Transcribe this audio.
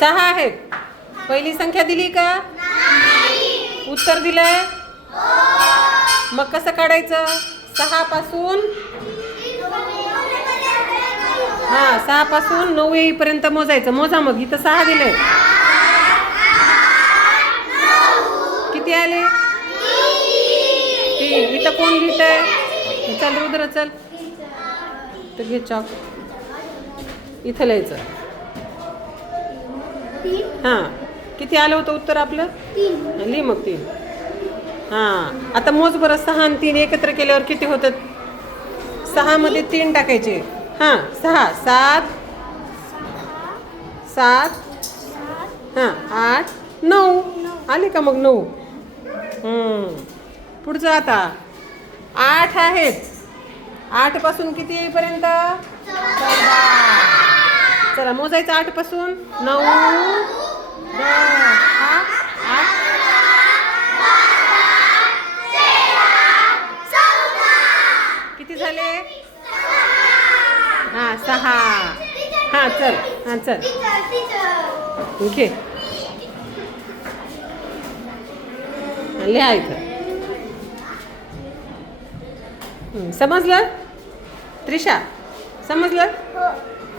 6 आहेत. पहिली संख्या दिली का? उत्तर दिलंय. मग कसं काढायचं? 6 पासून 6 पासून 9 येईपर्यंत मोजायचं. मोजा मग. इथं 6 दिलंय. किती आले? 3. इथं कोण लिहित आहे? चल रुद्र चल. तर घे चॉक. इथं लिहायचं. किती आलं होतं उत्तर आपलं? 3. लिहि मग 3. आता मोज बरं. 6 आणि 3 एकत्र केल्यावर किती होतात? 6 मध्ये 3 टाकायचे. 6 7 7 8 9 आले का? मग 9. पुढचं आता 8 आहेत. 8 पासून किती येईपर्यंत? 14. चला मोजायचं. 8 पासून 9 10 8 किती झाले? 6. चल. घे. लिहा इथं. समजलं त्रिशा? समजलं?